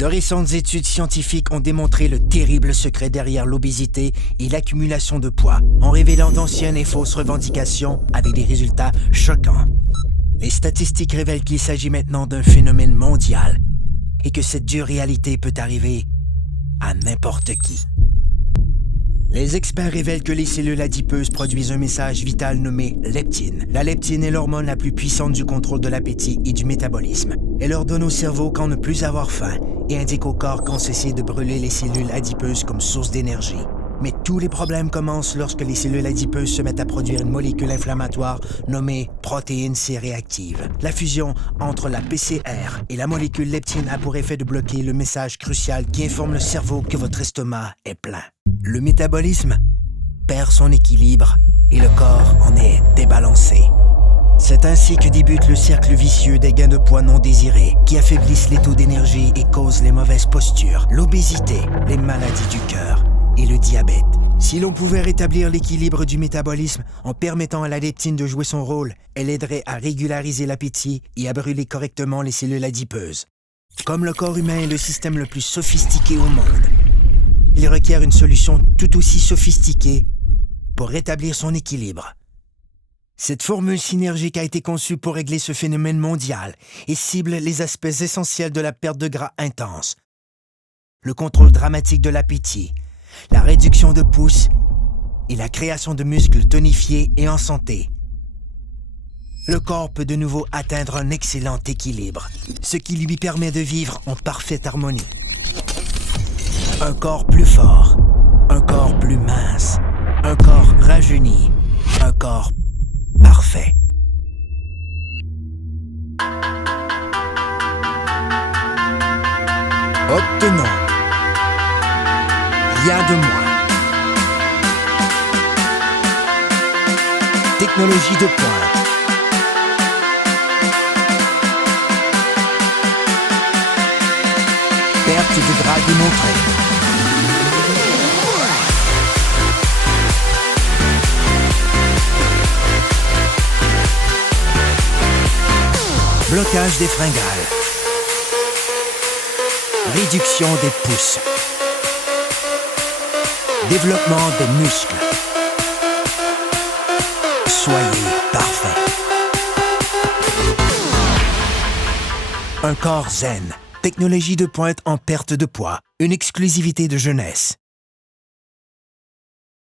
De récentes études scientifiques ont démontré le terrible secret derrière l'obésité et l'accumulation de poids, en révélant d'anciennes et fausses revendications avec des résultats choquants. Les statistiques révèlent qu'il s'agit maintenant d'un phénomène mondial et que cette dure réalité peut arriver à n'importe qui. Les experts révèlent que les cellules adipeuses produisent un message vital nommé leptine. La leptine est l'hormone la plus puissante du contrôle de l'appétit et du métabolisme. Elle ordonne au cerveau quand ne plus avoir faim et indique au corps quand cesser de brûler les cellules adipeuses comme source d'énergie. Mais tous les problèmes commencent lorsque les cellules adipeuses se mettent à produire une molécule inflammatoire nommée protéine C-réactive. La fusion entre la PCR et la molécule leptine a pour effet de bloquer le message crucial qui informe le cerveau que votre estomac est plein. Le métabolisme perd son équilibre et le corps en est débalancé. C'est ainsi que débute le cercle vicieux des gains de poids non désirés qui affaiblissent les taux d'énergie et causent les mauvaises postures, l'obésité, les maladies du cœur et le diabète. Si l'on pouvait rétablir l'équilibre du métabolisme en permettant à la leptine de jouer son rôle, elle aiderait à régulariser l'appétit et à brûler correctement les cellules adipeuses. Comme le corps humain est le système le plus sophistiqué au monde, il requiert une solution tout aussi sophistiquée pour rétablir son équilibre. Cette formule synergique a été conçue pour régler ce phénomène mondial et cible les aspects essentiels de la perte de gras intense, le contrôle dramatique de l'appétit, la réduction de pouces et la création de muscles tonifiés et en santé. Le corps peut de nouveau atteindre un excellent équilibre, ce qui lui permet de vivre en parfaite harmonie. Un corps plus fort, un corps plus mince, un corps rajeuni, un corps parfait. Obtenons rien de moins. Technologie de pointe. Perte de gras démontrée. Blocage des fringales. Réduction des pouces. Développement des muscles. Soyez parfait. Un corps zen. Technologie de pointe en perte de poids. Une exclusivité de jeunesse.